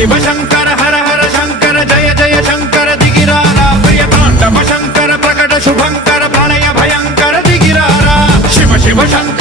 शिव शंकर हर हर शंकर जय जय शंकर दिगिरारा प्रिय तांडव शंकर प्रकट शुभंकर प्रणय भयंकर दिगिरारा शिव शिव शंकर